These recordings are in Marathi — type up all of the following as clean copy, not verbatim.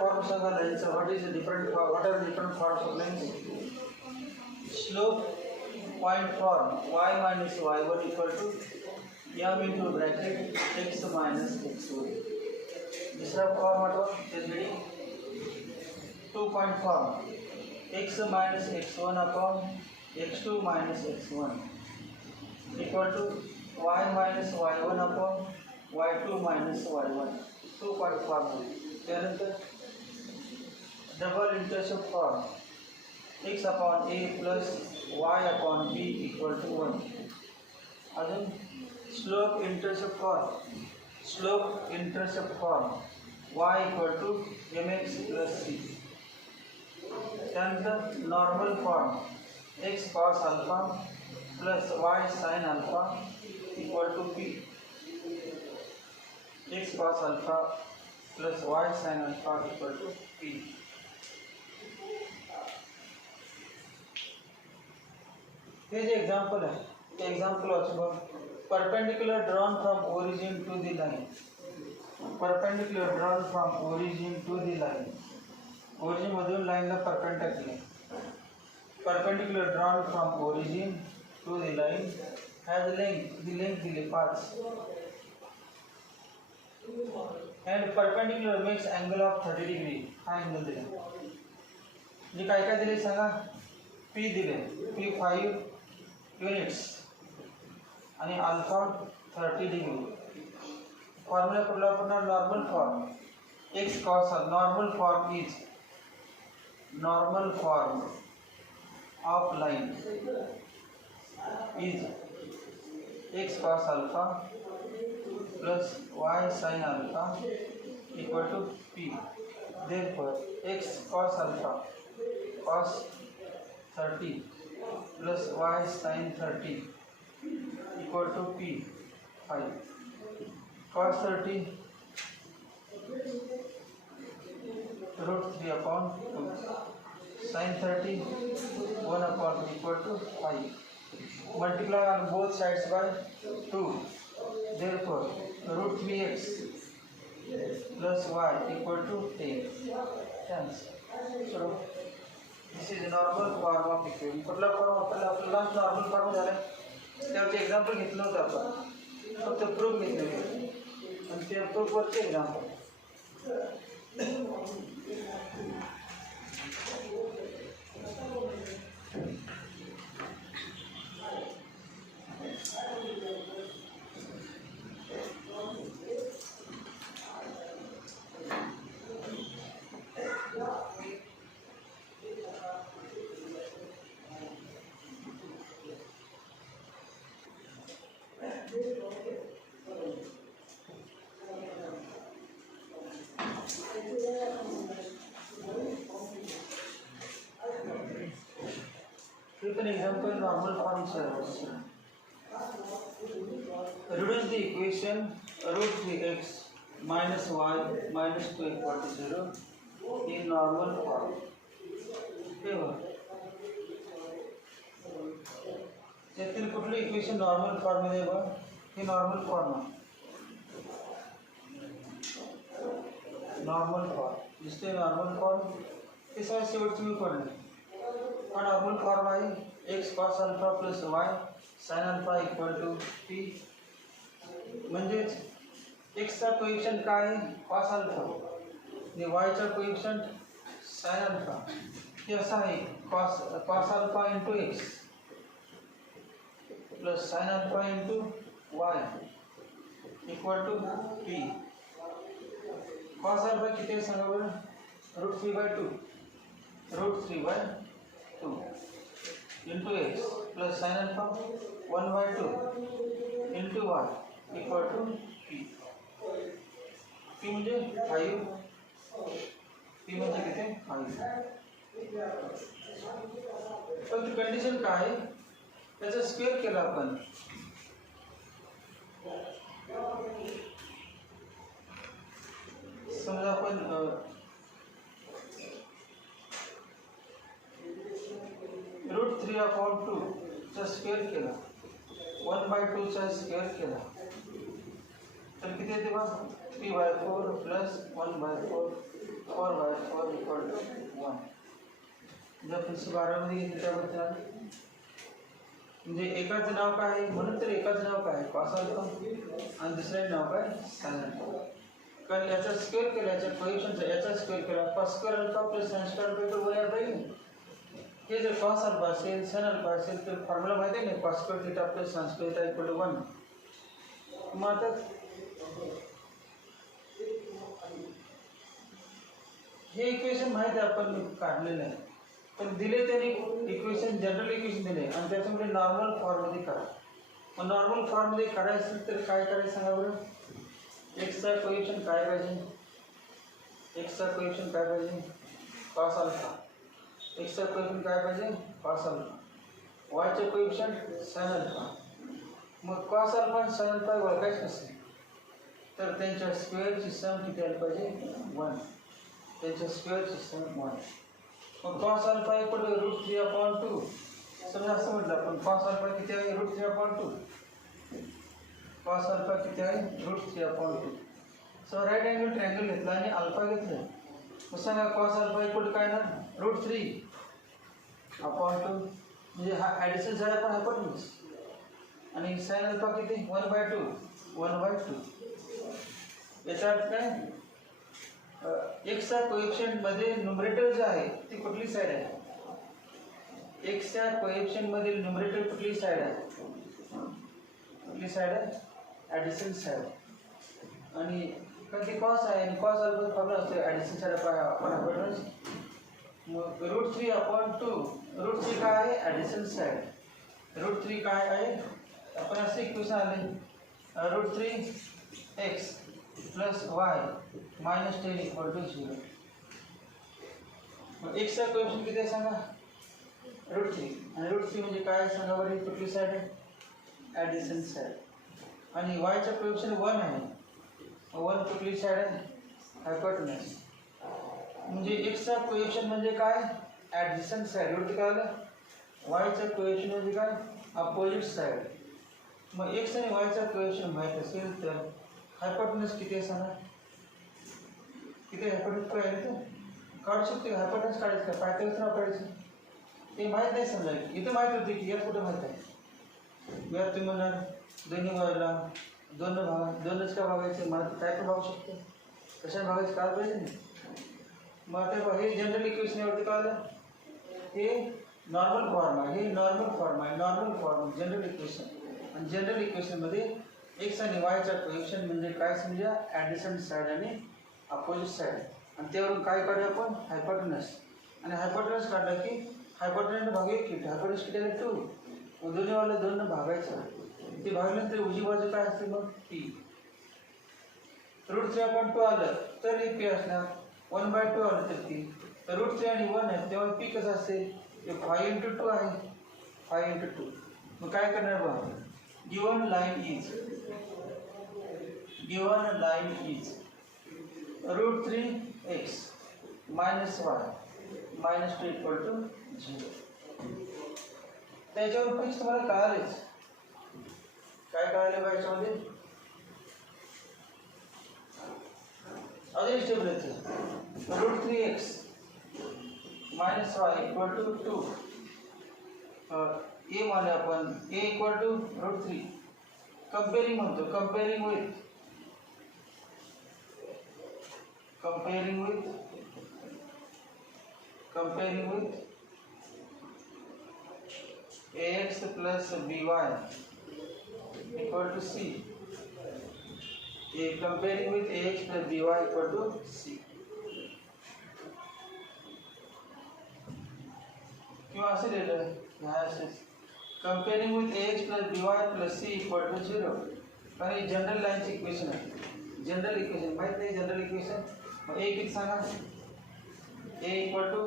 forms of the lines. What is the different? What are the different forms of lines? Slope point form y minus y1 equal to m into bracket x minus x1. दूसरा फॉर्म हटो जल्दी 2 point form x minus x1 upon x2 minus x1 equal to y minus y1 upon y2 minus y1. 2 point form. त्यानंतर double intercept form x upon a plus y upon b equal to 1. अजून slope intercept form y equal to mx plus c. त्यानंतर normal form x cos alpha plus y sin alpha equal to p. x cos alpha plus y sin alpha equal to p. हे जे एग्जांपल है, एग्जांपल वाचो. Perpendicular drawn from origin to the line. Perpendicular drawn from origin to the line. Origin मधून लाइनला perpendicular. Perpendicular drawn from origin to the line has length दिले 5 and perpendicular makes angle of 30 degree. हा अँगल दिला. जे काय काय दिले सांगा. p दिले, p 5 युनिट्स आणि अल्फा 30 डिग्री. फॉर्म्युला कुठला वापरणार? Normal form. x cos normal form is normal form of line is x cos alpha plus y sin alpha equal to p. Therefore x cos alpha cos 30 plus y sin 30 equal to p 5. Cos 30 root 3 upon 2. Sin 30 1 upon equal to 5. Multiply on both sides by 2. Therefore root 3x plus y equal to 10. Hence, so this is normal form of equation. कुठला फॉर्म वापरला? आपल्याला नॉर्मल फॉर्म झाला. त्यावरचे एक्झाम्पल घेतलं होतं आपण. फक्त प्रूफ घेतलेले आणि त्या प्रूफवरचे example. Take an example, normal form serves. Reduce the equation root 3x minus y minus 2 equal to 0 in normal form. त्यातील कुठलं इक्वेशन नॉर्मल फॉर्म मध्ये बघ. हे नॉर्मल फॉर्म आहे. नॉर्मल फॉर्म दिसते. नॉर्मल फॉर्म हे सगळं शेवटचं मी पडलं. हा नॉर्मल फॉर्म आहे. X cos alpha plus y sine alpha equal to p. म्हणजेच एक्सचा कोएफिशियंट काय आहे? कॉस अल्फा आणि वायचा कोएफिशियंट साइन अल्फा. हे असं आहे. Cos alpha into x plus sine alpha into y equal to p. Cos alpha किती आहे सांगा बरं? Root 3/2. Root 3/2 into x plus sine alpha 1/2 into y equal to p. P म्हणजे 5. पी म्हणजे किती? 5. पण कंडिशन काय आहे? त्याचा स्क्वेअर केला आपण. समजा आपण रूट 3/2 चा स्क्वेअर केला. 1/2 चा स्क्वेअर केला तर किती येते बघ 3/4 प्लस 1/4 4/4 इक्वल टू 1. जर 12 मध्ये घेतली त्याबद्दल म्हणजे एकाचं नाव काय आहे म्हणून तर एकाचं नाव काय कॉस अल्फा आणि दुसरे नाव काय साइन अल्फा. कारण याचा स्क्वेअर केला याच्या कोएफिशिएंटचा याचा स्क्वेअर केला cos square alpha plus sine square alpha equal 1 पाहिजे. हे जर कॉस अल्फा असेल साइन अल्फा असेल तर फॉर्म्युला माहिती आहे ना cos square theta plus sine square theta equal to 1. मग आता हे इक्वेशन माहिती आहे आपण काढलेलं आहे पण दिले त्यांनी इक्वेशन जनरल इक्वेशन दिले आणि त्याच्यामध्ये नॉर्मल फॉर्ममध्ये करा. मग नॉर्मल फॉर्ममध्ये करायचं असेल तर काय करायचं सांगा बरं. एक्सचा कोएफिशिएंट काय पाहिजे एक्सचा कोएफिशिएंट काय पाहिजे कॉस अल्फा. एक्सचा कोएफिशिएंट काय पाहिजे कॉस अल्फा. वायचा कोएफिशिएंट साइन अल्फा. मग कॉस अल्फा आणि साइन अल्फा ओळखायचं नसेल तर त्यांच्या स्क्वेअरची सम किती आली पाहिजे 1. त्यांच्या स्क्वेअरची सम 1. मग कॉस अल्फा इक्वल टू √3/2. समजा असं म्हटलं आपण कॉस अल्फा किती आहे √3/2. कॉस अल्फा किती आहे √3/2. सो राईट अँगल ट्रायंगल घेतला आणि अल्फा घेतलं. मग सांगा कॉस अल्फा इक्वल टू काय ना √3/2 म्हणजे हा ॲडिशन झाला पण हायपोटेन्यूज आणि साइन अल्फा किती 1/2. याचा अर्थ काय एक्सचा कोएफिशिएंट मध्ये न्यूमरेटर जे आहे ती कुठली साइड आहे एक्सच्या कोएफिशिएंट मधील न्यूमरेटर कुठली साइड आहे ॲडिशन साइड. आणि कधी कॉस आहे आणि कॉस अल्फा फॉर्म्युला असतो ॲडिशन साइड आपण हायपोटेन्यूज. मग √3/2 √3 काय आहे ॲडिशन साइड. √3 काय आहे आपण असे इक्वेशन आले √3x plus y minus 10 equal to 0. मग एक्सचा कोएफिशिएंट किती आहे सांगा √3 आणि √3 म्हणजे काय सांगा बरं कुठली साइड आहे ॲडिशन साइड. आणि वायचा कोएफिशिएंट 1 आहे 1 कुठली साइड आहे हायपोटेन्यूज. म्हणजे एक्सचा कोएफिशिएंट म्हणजे काय ॲडिशन साइड एवढं कळलं. वायचा कोएफिशिएंट म्हणजे काय अपोजिट साइड. मग एक्स आणि वायचा कोएफिशिएंट माहीत असेल तर हायपोटेन्यूज किती आहे सांगा किती हायपोटेन्यूज काय आहे तर काढू शकते. हायपोटेन्यूज काढायचं का पायथ्यावर नाव काढायचं ते माहीत नाही समजा इथं माहीत होते की यात कुठं माहीत आहे. यात तुम्ही म्हणणार दोन्ही बाजूला दोनच का भागायचे मला काय पण भागू शकतो कशा भागायचं काय पाहिजे नाही. मग आता हे जनरल इक्वेशन एवढं कळलं हे नॉर्मल फॉर्म आहे नॉर्मल फॉर्म जनरल इक्वेशन. आणि जनरल इक्वेशनमध्ये एक्स आणि वायचा कोएफिशिएंट म्हणजे काय समजा ॲडिशन साइड आणि अपोजिट साइड. आणि त्यावरून काय काढू आपण हायपोटेन्यूज. आणि हायपोटेन्यूज काढलं की हायपोटेन्यूज भाग 1 किती हायपोटेन्यूज किती आहे 2. मग दोन्ही वाला 2 भागायचं ते भागल्यानंतर उजवी बाजू काय असते मग p. √3/2 आलं तर हे p असणार 1/2 आलं तर p. तर √3 आणि 1 आहे तेव्हा p कसं असेल ते 5 × 2 आहे 5 × 2. मग काय करणार बघा given line is √3x minus y minus 2 equal to 0. त्याच्यावर फिक्स तुम्हाला कळालेच काय कळाले बा याच्यामध्ये अजून स्टेबल येते √3x minus y equal to 2. A माने आपण a इक्वल टू √3 कंपेअरिंग म्हणतो कंपेअरिंग with ax plus by equal to c. Comparing with ax plus by equal to c. क्यों ऐसे ले रहे यहाँ से comparing with ax plus by plus c equal to 0. कारण ये जनरल लाइन ची इक्वेशन आहे. जनरल इक्वेशन माहित नाही जनरल इक्वेशन. मग a किती सांगा a equal to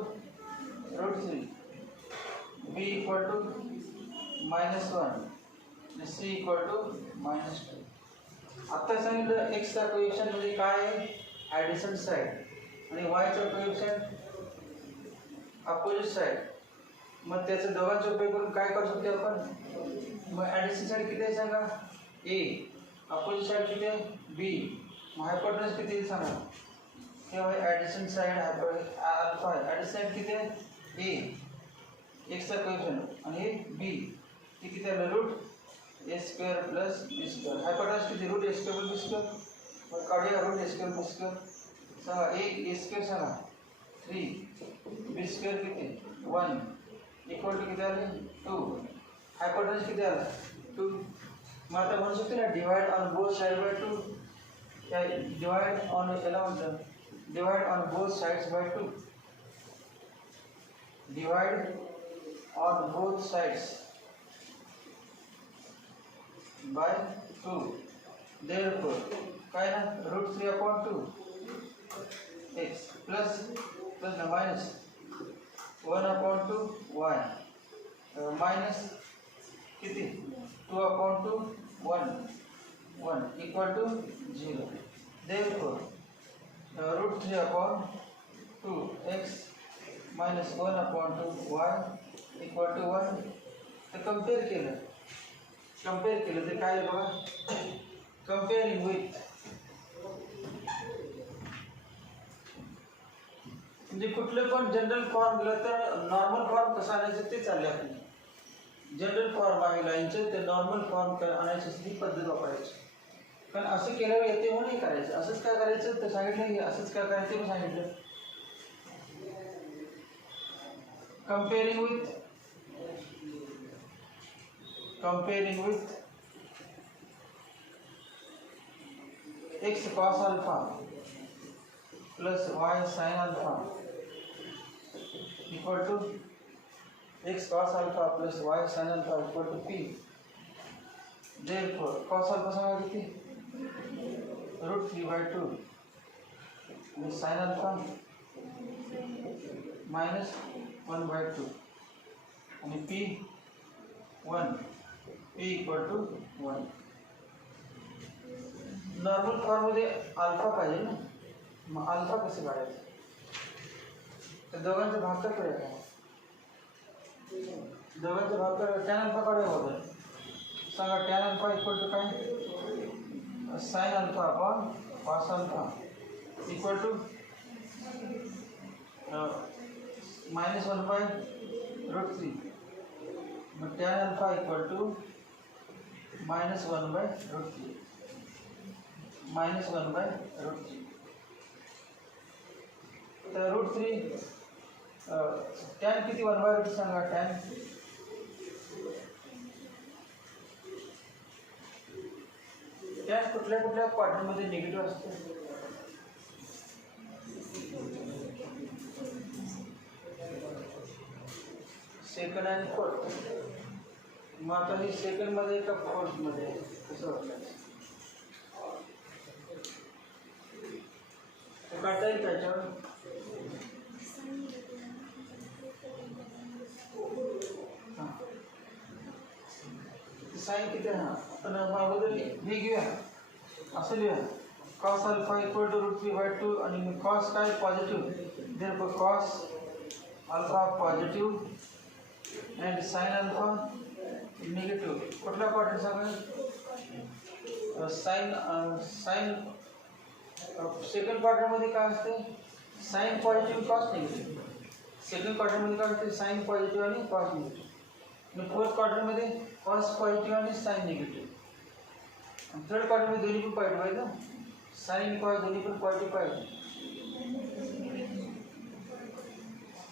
√3 b equal to -1 आणि c इक्वल टू -2. आता सांगितलं x चा कोएफिशिएंट म्हणजे काय आहे ॲडिशन साइड आणि y चा कोएफिशिएंट अपोजिट साइड. मग त्याचं दोघांचा उपयोग करून काय करू शकतो आपण मग ॲडिशन साइड किती आहे सांगा a अपोजिट साइड किती आहे बी, मग हायपोटेनस किती येईल सांगा. हे आहे ॲडिशन साइड अल्फा आहे, ॲडिशन साइड किती आहे ए, एक्सचा कोएफिशियंट, आणि हे बी ते किती आलं रूट ए स्क्वेअर प्लस बी स्क्वेअर. हायपोटेनस किती रूट ए स्क्वेअर प्लस बी स्क्वेअर, मग काढूया रूट ए स्क्वेअर बी स्क्वेअर. सांगा ए स्क्वेअर सांगा 3, बी स्क्वेअर किती 1 इक्वल टू किती आले 2. हायपोटेनस किती आला 2. मग आता म्हणू शकतो ना divide on both side by 2. काय डिवाइड ऑन याला म्हणतात divide on both sides by 2. Divide on both sides by 2. Therefore काय ना रूट 3/2 एक्स प्लस प्लस ना मायनस 1/2 वाय मायनस किती 2/2 1 equal to 0. Therefore root 3/2 x minus 1/2 y equal to 1. तर कम्पेअर केलं तर काय बघा कम्पेअरिंग विथ म्हणजे कुठलं पण जनरल फॉर्म दिलं तर नॉर्मल फॉर्म कसं आणायचं ते चालले आपली. जनरल फॉर्म आहे लाईनचं ते नॉर्मल फॉर्म आणायची ही पद्धत वापरायची. कारण असं केल्यावर येते म्हणून नाही करायचं. असंच काय करायचं तर सांगितलं की असंच काय करायचं पण सांगितलं. comparing with x cos alpha plus y sin alpha equal to x cos alpha plus y sin alpha equal to p. Therefore cos alpha सांगा किती route 3/2 and sin alpha minus 1/2 आणि p 1 p equal to 1. Normal form मध्ये अल्फा पाहिजे ना, मग अल्फा कसं काढायचं तर दोघांचा भागाकार करायचा. दोघांचा भागाकार टॅन अल्फा काढायला होतं. सांगा टॅन अल्फा इक्वल टू काय sine alpha upon cos alpha equal to -1/√3. मग टॅन अल्फा इक्वल टू -1/√3 -1/√3. तर √3 टॅन किती 1/√3 सांगा. टॅन कुठल्या क्वाड्रंटमध्ये निगेटिव्ह असते. सेकंड आणि फोर्थ. मग आता हे सेकंडमध्ये का फोर्थमध्ये कसं वाटलं काढता येईल त्याच्यावर. साइन किती आहे आपण अगोदर हे घेऊया असं लिहूया कॉस अल्फा इक्वल टू √3/2 आणि कॉस काय positive. Therefore cos alpha positive and sine alpha negative. कुठला क्वाड्रंट सांगा साइन सेकंड क्वाड्रंटमध्ये काय असते sine positive cos negative. Second क्वाड्रंटमध्ये काय असते साइन पॉझिटिव्ह आणि कॉस निगेटिव्ह. आणि फोर्थ क्वाड्रंटमध्ये कॉस पॉझिटिव्ह आणि साइन निगेटिव्ह. थर्ड क्वाड्रंटमध्ये दोन्ही पण पॉझिटिव्ह पाहिजे ना, साइन कॉस दोन्ही पण पॉझिटिव्ह पाहिजे.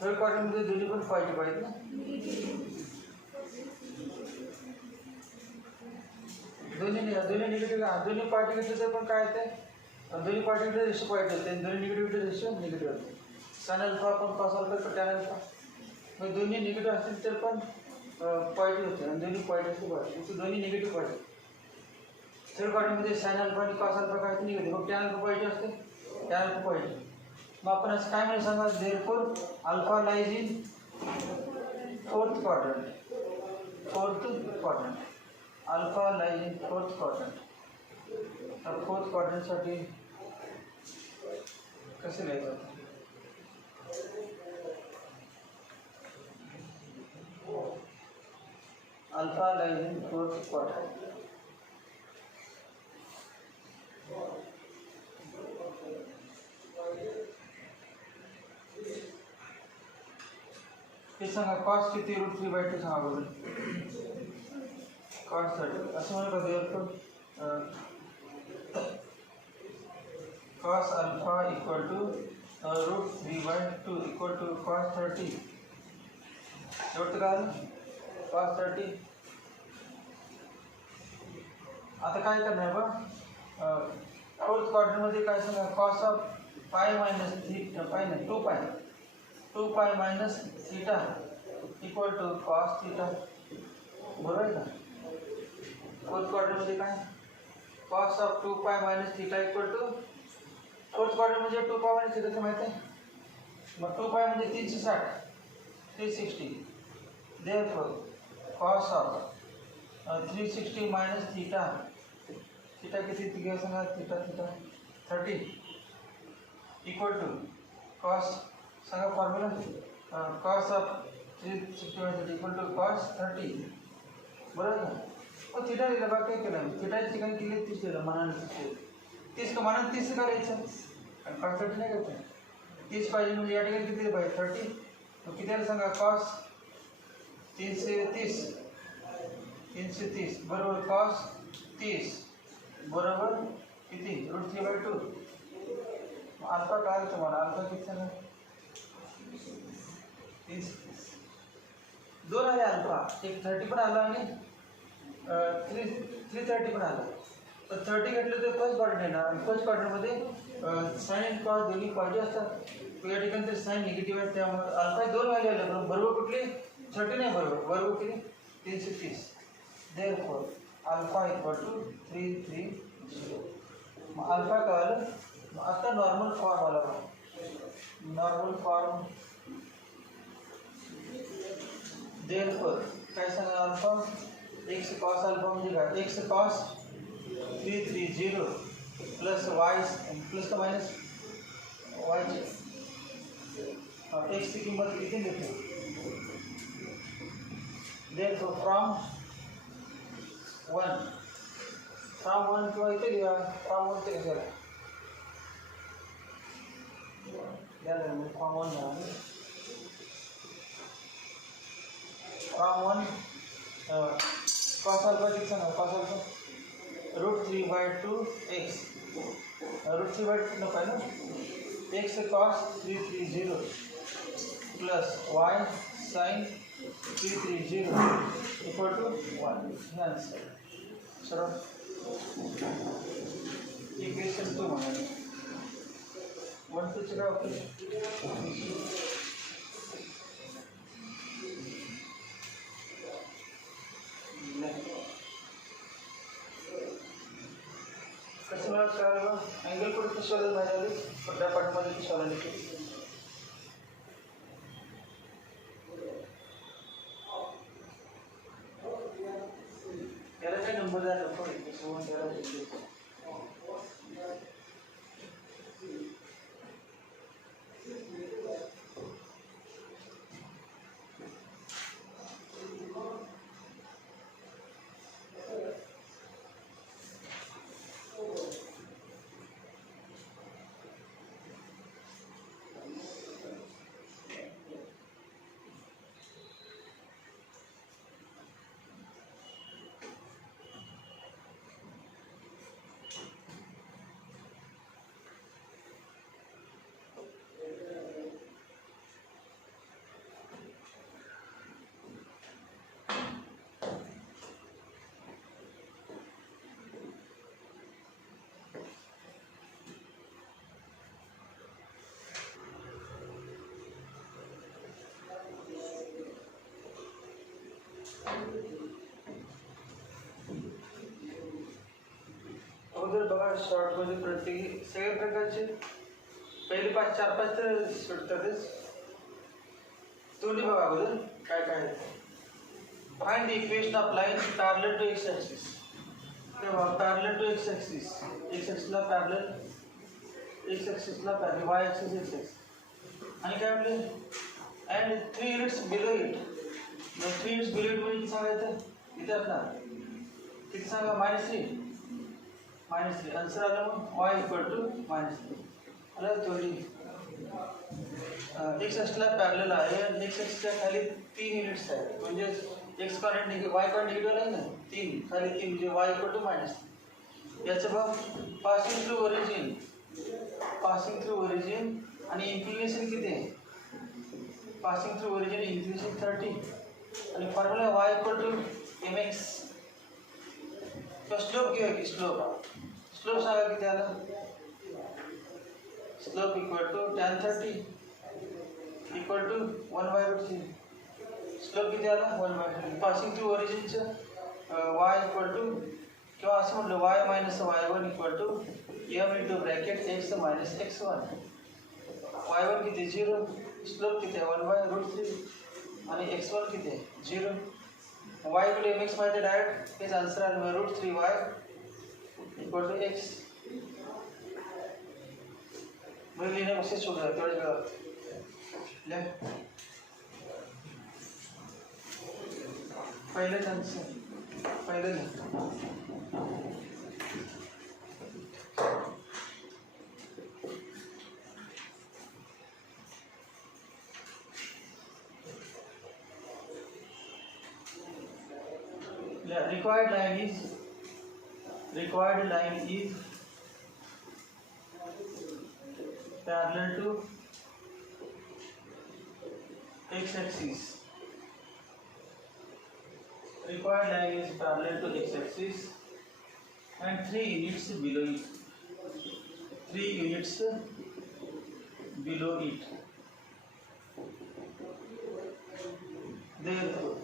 थर्ड क्वाड्रंटमध्ये दोन्ही पण पॉझिटिव्ह पाहिजे ना. दोन्ही निगेटिव्ह दोन्ही पार्टी घेतले तर पण काय येते दोन्ही पार्टीकडे रेशो पॉईंट होते. दोन्ही निगेटिव्ह रेशो निगेटिव्ह होते. साइन अल्फा पण कॉस अल्फा टॅन अल्फा मग दोन्ही निगेटिव्ह असतील तर पण पॉईंट होते आणि दोन्ही पॉईंट असतील पॉईंट दोन्ही निगेटिव्ह पॉईंट. थर्ड क्वाड्रंटमध्ये साइन अल्फा आणि कॉस अल्फा काय निगेटिव्ह मग टॅन अल्फा पॉईंट असते टॅन अल्फा पॉईंट. मग आपण असं काय म्हणून सांगा therefore alpha lies in fourth quadrant. Alpha lies in fourth quadrant. तर फोर्थ क्वाड्रंटसाठी कसे लिहायचं alpha lies in fourth quadrant. सांगा कॉस किती √3/2 सांगा बघून. कॉस 30 असं म्हणू का therefore cos alpha equal to √3/2 equal to cos 30. एवढं काय cos 30. आता काय करणार आहे बघ, फोर्थ क्वाड्रंटमध्ये काय सांगा cos of pi minus theta, pi नाही 2 pi minus theta equal to cos theta. बरोबर आहे का? फोर्थ क्वाड्रंटमध्ये काय cos of 2 pi minus theta equal to, fourth क्वाड्रंटमध्ये 2 पाय मायनस थीटा माहिती आहे. मग 2 पाय म्हणजे 360 360. Therefore cos of 360 minus theta, theta किती घ्या सांगा, थीटा 30 इक्वल टू cos सांगा formula, cos of 360 minus equal to cos 30. बरोबर ना? मग थीटा दिला बघा काय केलं, थीटाची ठिकाणी केली 30 दिलं, मनाने 30 का मनाने 30 करायचं आणि cos 30 नाही करायचं. 30 पाहिजे म्हणजे या ठिकाणी किती पाहिजे 30. मग किती आलं सांगा cos 330 बरोबर cos 30 बरोबर किती √3/2. अल्फा काय तुम्हाला, अल्फा किती सांगा 30. दोन आले अल्फा, एक 30 पण आला आणि 330 पण आला. तर 30 घेतलं तर फर्स्ट क्वाड्रंट येणार आणि फर्स्ट क्वाड्रंटमध्ये साइन आणि कॉस दोन्ही पॉझिटिव्ह असतात. या ठिकाणी ते साइन निगेटिव्ह आहे, त्यामुळे अल्फा 2 व्हॅल्यू आले. बरोबर कुठली 30 नाही, बरोबर किती 330. Therefore alpha equal to 330. मग अल्फा कळलं. मग आता नॉर्मल फॉर्म आला बघा, नॉर्मल फॉर्म. देअरफॉर काय सांगा अल्फा x cos अल्फा म्हणजे काय, x cos 330 plus y plus का मायनस y x ची किंमत किती देते. देअरफॉर फ्रॉम 1 किंवा इथे लिहा फ्रॉम 1 ते कशाला द्यायला फ्रॉम 1 मिळाले. फ्रॉम 1 cos अल्फा किती सांगा, cos अल्फा √3/2 x, √3/2 नको आहे ना, x cos 330 plus y sin 330 equal to 1. हे आन्सर सरळ इक्वेशन 2 म्हणाले. 1 2 काय ओके. कसं करायला अँगल कुठे पिशवाला माहिती आली, पड्या पाठमध्ये पिशवाला लिहिते. त्याला काय नंबर द्यायला अगोदर बघा शॉर्टमध्ये प्रत्येक सगळ्या प्रकारचे पहिले 4-5 तर सुटतातच. तुम्ही बघा अगोदर काय काय आहे. Find the equation of line parallel to X axis. तेव्हा parallel to X axis, X ॲक्सिसला पॅरलल, एक्स ॲक्सिसला parallel, Y axis X axis आणि काय आपले अँड 3 युनिट्स बिलो इट. मग 3 युनिट्स बिलो इट म्हणजे किती सांगायचं इथे असणार, किती सांगा -3 आन्सर आला. मग y इक्वल टू -3 आला. थोडी एक्स एक्सला पॅरलल आहे आणि एक्स एक्सच्या खाली 3 युनिट्स आहेत, म्हणजे x coordinate negative, y coordinate negative आहे ना, 3 खाली 3 म्हणजे वाय इक्वल टू -3. याचं बघ पासिंग थ्रू ओरिजिन आणि इन्क्लिनेशन किती आहे? पासिंग थ्रू ओरिजिन इन्क्लिनेशन 30 आणि formula y equal to mx. Slope घेऊया की स्लोप सांगा किती आला? Slope equal to tan 30 equal to 1/3. Slope किती आला? 1/3. पासिंग थ्रू ओरिजिनचं y इक्वल टू किंवा असं म्हटलं y minus y1 equal to m into bracket x minus x1. y1 किती? 0. स्लोप किती आहे? 1/√3 आणि x1 किती आहे? 0. y इक्वल टू mx माहिती डायरेक्ट हेच आन्सर आहे. √3y equal to x. मग लिहिण्यापेक्षा सोडा तेवढ्याच वेळा पहिलं आन्सर पहिलं required line is parallel to x-axis. Required line is parallel to x-axis and 3 units below it. 3 units below it. Therefore,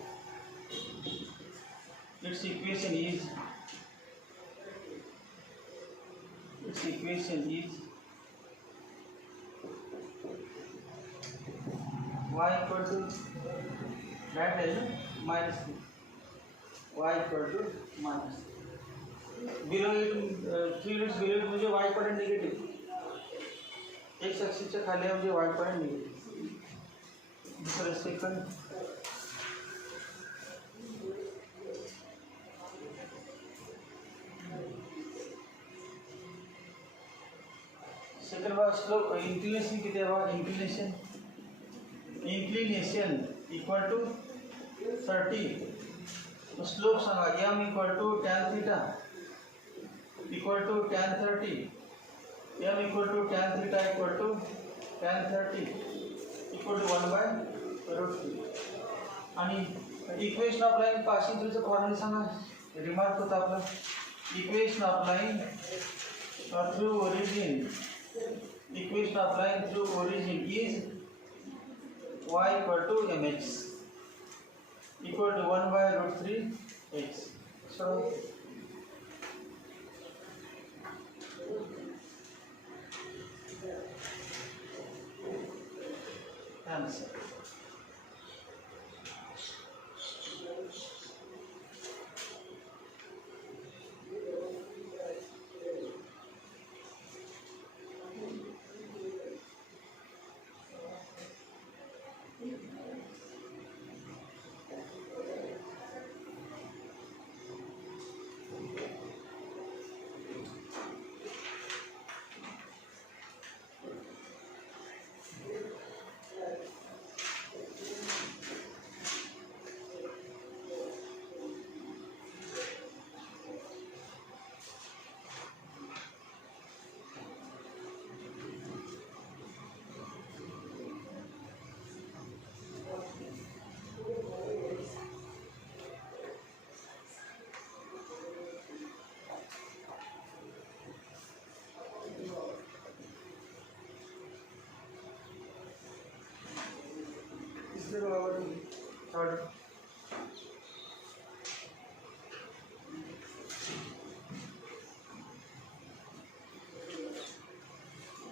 its equation is y equal to that is minus 2. Y equal to minus 2. Below it 3 units below it म्हणजे y कॉर्डिनेट निगेटिव्ह. x ॲक्सिसच्या खाली आहे म्हणजे y कॉर्डिनेट निगेटिव्ह. दुसरं सेकंड बार स्लोप इंक्लिनेशन किती आहे बघा? Inclination equal to 30. स्लोप सांगा m equal to tan theta equal to tan 30. m equal to tan theta equal to tan 30 equal to 1/√3. आणि इक्वेशन ऑफ लाईन पासिंग थ्रूचं फॉर्म्युला सांगा. रिमार्क होता आपला equation of line through origin. Equation of line through origin is y equal to mx equal to 1/√3 x. So answer.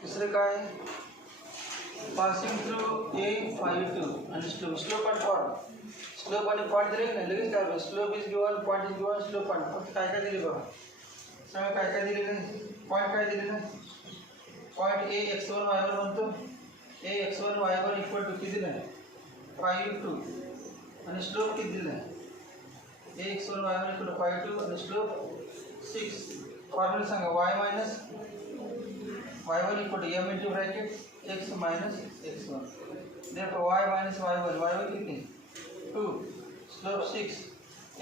तिसरे काय? पासिंग थ्रू A52 आणि स्लोप आणि पॉइंट. स्लोप आणि पॉइंट दिले नाही लगेच काय? Slope is given, point is given, slope point. फक्त काय दिले बघा सांगा काय दिलेलं आहे? पॉइंट काय दिलेलं आहे? पॉइंट A x1 y1 म्हणतो. A x1 y1 equal to किती दिलं आहे? 5 आणि स्लोप किती दिला आहे? A x1 y1 equal to 5 आणि स्लोप 6. फॉर्म्युला सांगा y minus y1 equal to m into bracket x minus x1. Therefore y minus y1 कितने 2, स्लोप 6,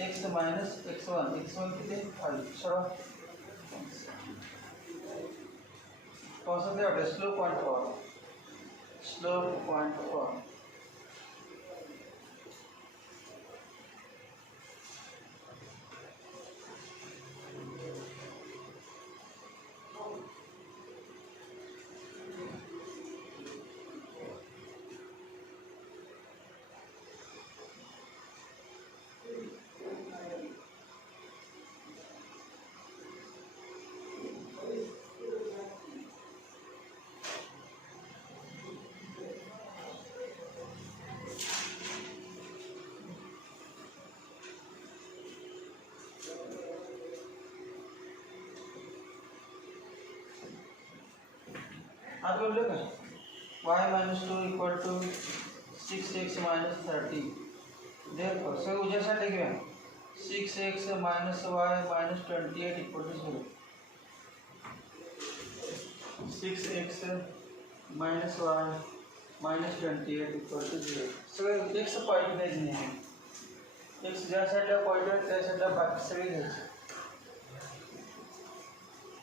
x minus x1 कितने 5. छोड़ो कौन सा दिया स्लोप 0.4. आप बोल लेगा y minus 2 equal to 6x minus 30. Therefore, so उधर से लेंगे 6x minus y minus 28 equal to 0. 6x minus y minus 28 equal to 0. So x point नहीं है. x ज्या साइडला पॉइंट आहे त्या साइडला बाकी सगळे घ्यायचे.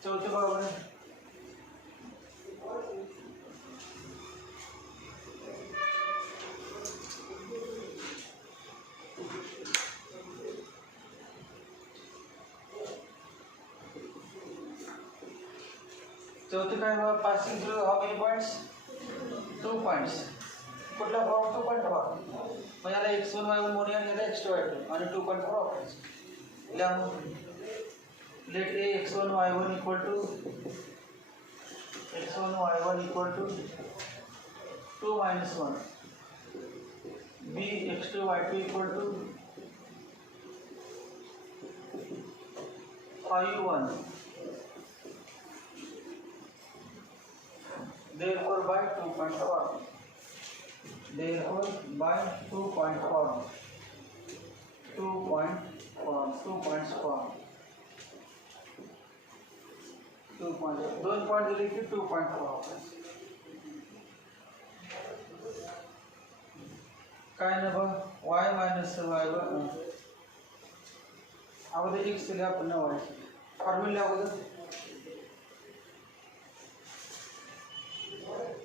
चौथे बरोबर आहे. चौथे काय बघा passing through how many points 2 points. कुठला भाग 2 पॉइंट भाग मग याला x1 y1 म्हणूया आणि याला x2 y2 आणि 2 पॉइंट वापरायचे. Let a x1 y1 equal to 2 minus 1. b x2 y2 equal to 5 1. Therefore by 2.4. Therefore by 2.4. 2 points for 2 points. 2 point दिले की 2.4. काय ना बघ y minus y1 अगोदर x दिले आपण y फॉर्म्युला अगोदर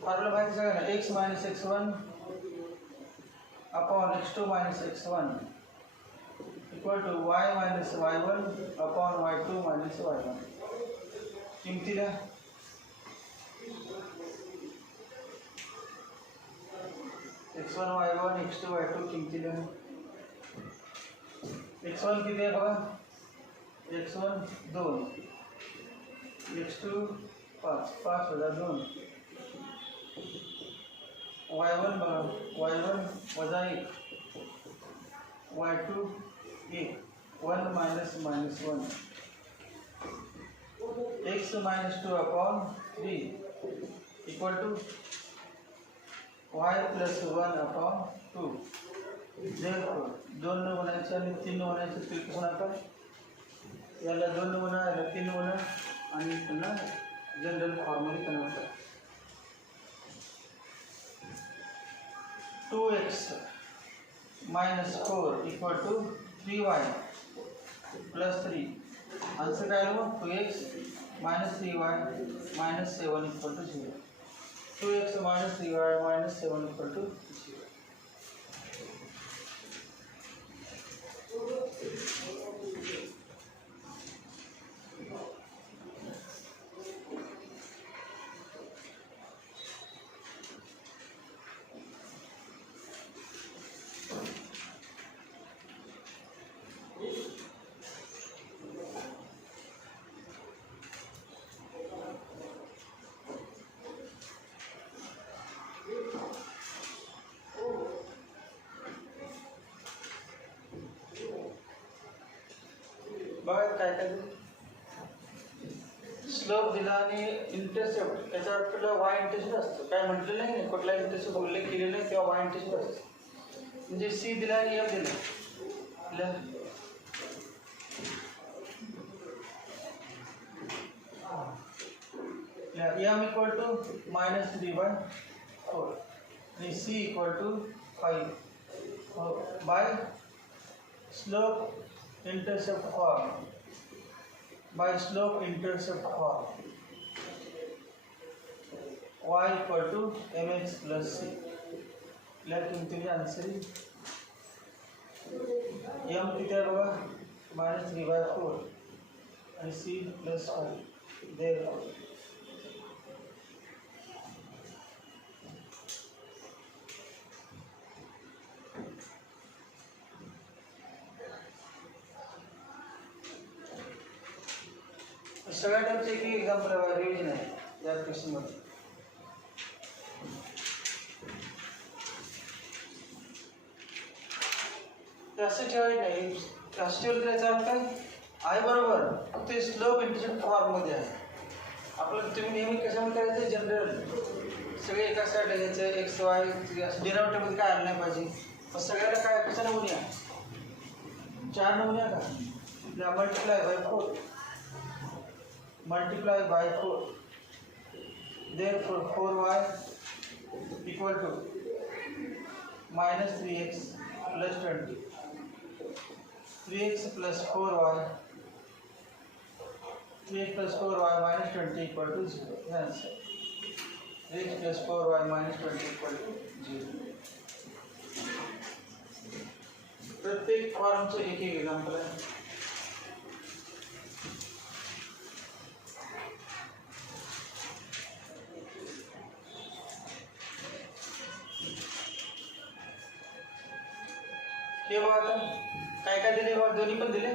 फॉर्मूला माहिती आहे ना x minus x1 upon x2 minus x1 equal to y minus y1 upon y2 minus y1. किमतीला x1 y1 x2 y2 किमतीला x1 किती आहे बघा x1 2 x2 5 5 y1 वजा 1 y2 1 minus 1 x minus 2 upon 3 equal to y plus 1 upon 2. Therefore 2 ने बनायचे आणि 3 ने बनायचे ते गुणाकार याला 2 ने गुणा याला 3 गुणा आणि पुन्हा जनरल फॉर्म्युला कन्वर्ट करा. 2x minus 4 equal to 3y plus 3. Answer काय आलं 2x minus 3y minus 7 equal to 0. 2x minus 3y minus 7 equal to 0. बघा काय काय स्लोप दिला आणि इंटरसेप्ट त्याचा अर्थ वाय इंटरसेप्ट असतो. काय म्हटलेलं नाही कुठला इंटरसेप्ट उल्लेख केलेला नाही तेव्हा वाय इंटरसेप्ट असतो. म्हणजे सी दिला आणि एफ दिला m equal to -3/4 and c equal to 5 by slope intercept form y equal to mx plus c. लेकिन तुम्ही आन्सर m किती आहे बघा -3/4 आणि c +5 देर सगळ्या टाइपचे एक एक्झाम्पल रिव्हिजन आहे या क्वेश्चन मध्ये. असं ठेवायचं नाही. असं ठेवलं तर याचा अर्थ आय बरोबर फक्त स्लोप इंटरसेप्ट फॉर्म मध्ये आहे. आपल्याला तुम्ही नेहमी कशामध्ये करायचं जनरल सगळे एका साईडला घ्यायचं एक्स वाय असं डिनॉमिनेटरमध्ये काय आलं नाही पाहिजे. मग सगळ्याला काय कशा नमुने आहे 4 नमुने का multiply by 4 therefore 4y equal to -3x plus 20 3x plus 4y minus 20 equal to 0. Answer 3x plus 4y minus 20 equal to 0. प्रत्येक फॉर्मचं एक एक्झाम्पल आहे. हे बघा आता काय काय दिले बघा दोन्ही पण दिले.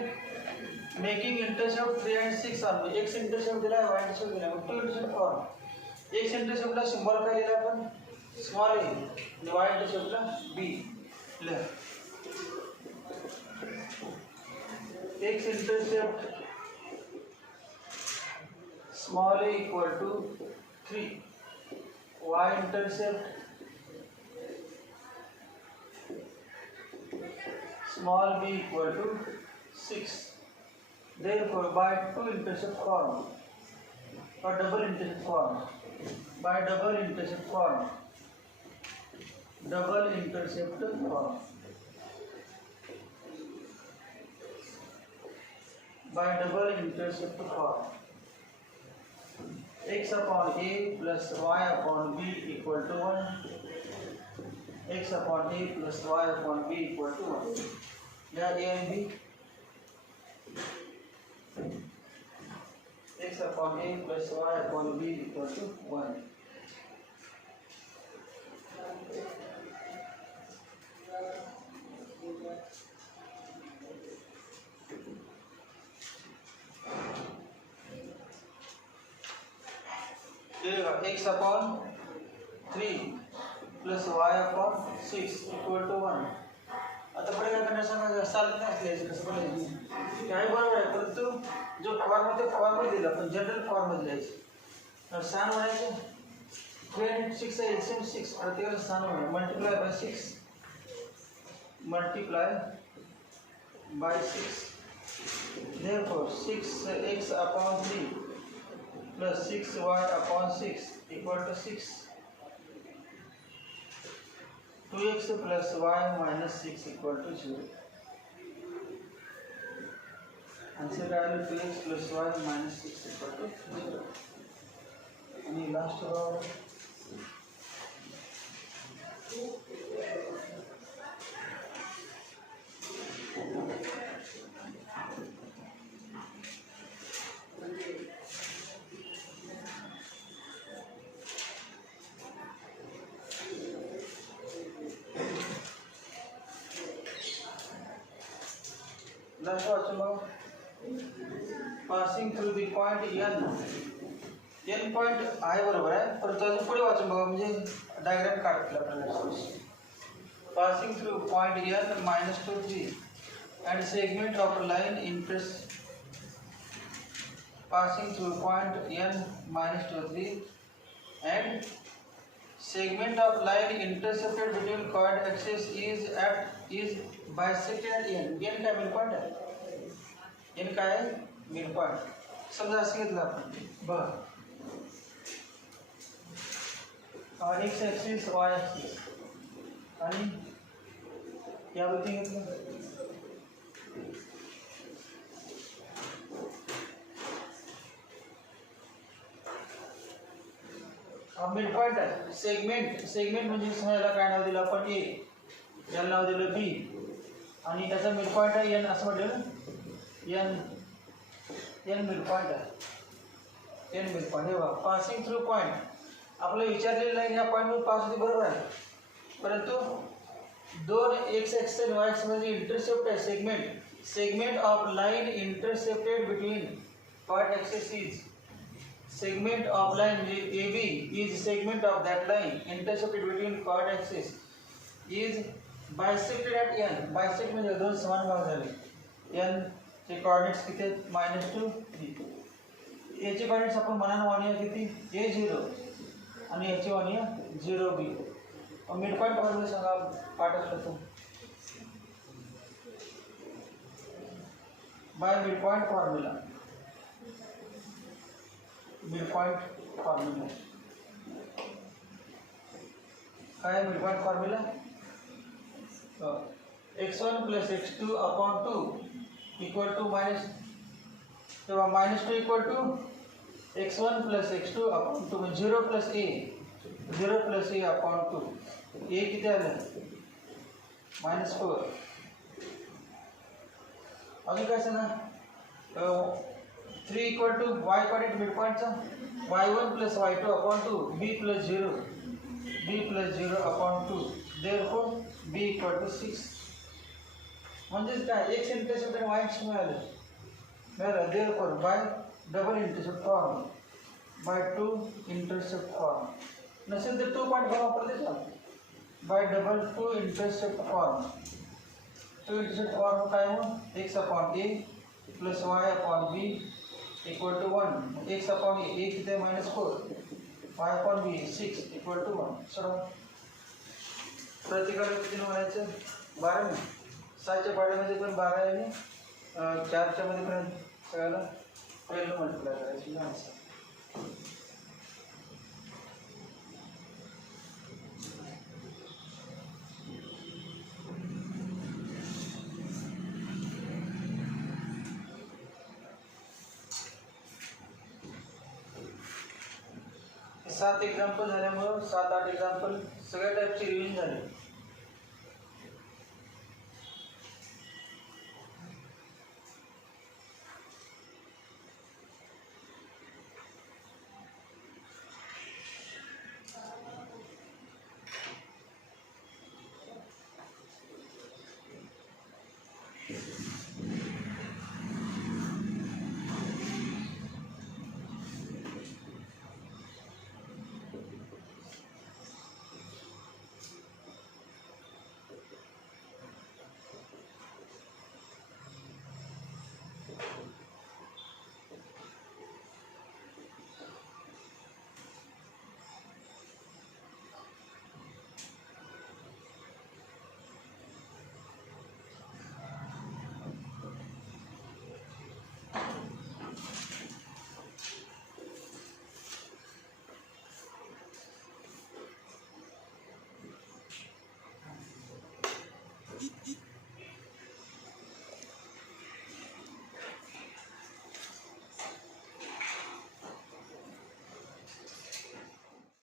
Making intercept 3 and 6 on x intercept दिला वाय इंटरसेप्ट दिला. मग 2 इंटरसेप्ट फॉर्म एक्स इंटरसेप्टला सिंबल काय दिला आपण स्मॉल ए आणि वाय इंटरसेप्टला बी. X intercept small a equal to 3 y intercept small b equal to 6. Therefore, by double intercept form, x upon a plus y upon b equal to 1. x upon a plus y upon b equal to 1. Yeah, a and b. X upon a plus y upon b equal to 1. X upon 3 plus y upon 6 equal to 1. आता पुढे काय करण्याचं चालत नाही असल्याचं कसं बोलायचं काय बरोबर आहे. परंतु जो फॉर्म आहे ते फॉर्ममध्ये दिला पण जनरल फॉर्ममध्ये लिहायचं. तर साइन म्हणायचं 3 and 6 आहे एलसीएम 6 प्रत्येकाला साइन होणार multiply by 6 therefore 6x upon 3 plus 6y upon 6 equal to 6. 2x plus y minus 6 equal to 0. Answer value 2x plus y minus 6 equal to 0. Any last row? Last watch about passing through the point n point I बरोबर आहे परंतु अजून पुढे वाचून बघा म्हणजे डायग्राम काढतील आपल्याला. passing through point n minus 2 3 and segment of line interest passing through point n minus 2 3 and segment of line intercepted between chord axis is bisected at n. n काय मिड पॉइंट आहे n काय मिड पॉइंट समजा असं घेतलं आपण बघ एक्स ॲक्सिस वाय ॲक्सिस आणि यावरती घेतलं मिड पॉइंट आहे. सेगमेंट म्हणजे ह्याला काय नाव दिलं आपण ए, याला नाव दिलं बी आणि त्याचा मिड पॉइंट आहे एन असं म्हटलं ना. एन मिड पॉइंट आहे. एन मिड पॉइंट हे बघा पासिंग थ्रू पॉइंट आपल्याला विचारलेलं लाईन ह्या पॉईंटवर पास होती बरोबर आहे, परंतु दोन एक्स ॲक्सिस आणि वाय ॲक्सिस मध्ये इंटरसेप्ट आहे. Segment of line intercepted between point axis is segment of line AB is segment of that line intersected between chord axis is bisected at n. Bisect म्हणजे दोन समान भाग झाले. n चे कोऑर्डिनेट्स किती आहेत -2 3. याचे कोऑर्डिनेट्स आपण म्हणान वाणीय किती a0 आणि याचे वाणीय 0b. मिड पॉइंट फॉर्म्युला सांगा पाठ करतो. By mid point formula. Midpoint formula काय midpoint formula x1 + x2 upon 2 equal to minus तेव्हा -2 equal to x1 + x2 upon 2 म्हणजे 0 + a अपॉन 2. a किती आलं -4. अजून काय सांगा 3 equal to y coordinate mid पॉइंटचा y1 + y2 upon 2 b + 0 upon 2 therefore b equal to 6. म्हणजेच काय x इंटरसेप्ट आणि y इंटरसेप्ट मिळालं therefore by double intercept form by 2 intercept form नसेल तर 2 पॉईंट फॉर्म वापरले चालते. By double 2 intercept form. 2 intercept form काय मग x upon a + y upon b equal to 1. x upon a किती -4 y upon b 6 equal to 1. सर्व प्रत्येकाला किती म्हणायचं 12 नाही. 6च्या पाड्यामध्ये पण 12 आहे आणि 4च्या मध्ये पण सगळ्याला पहिलं मल्टिप्लाय करायची आन्सर. सात एक्झाम्पल झाल्यामुळं 7-8 एक्झाम्पल सगळ्या टाईपची रिव्हिजन झाली.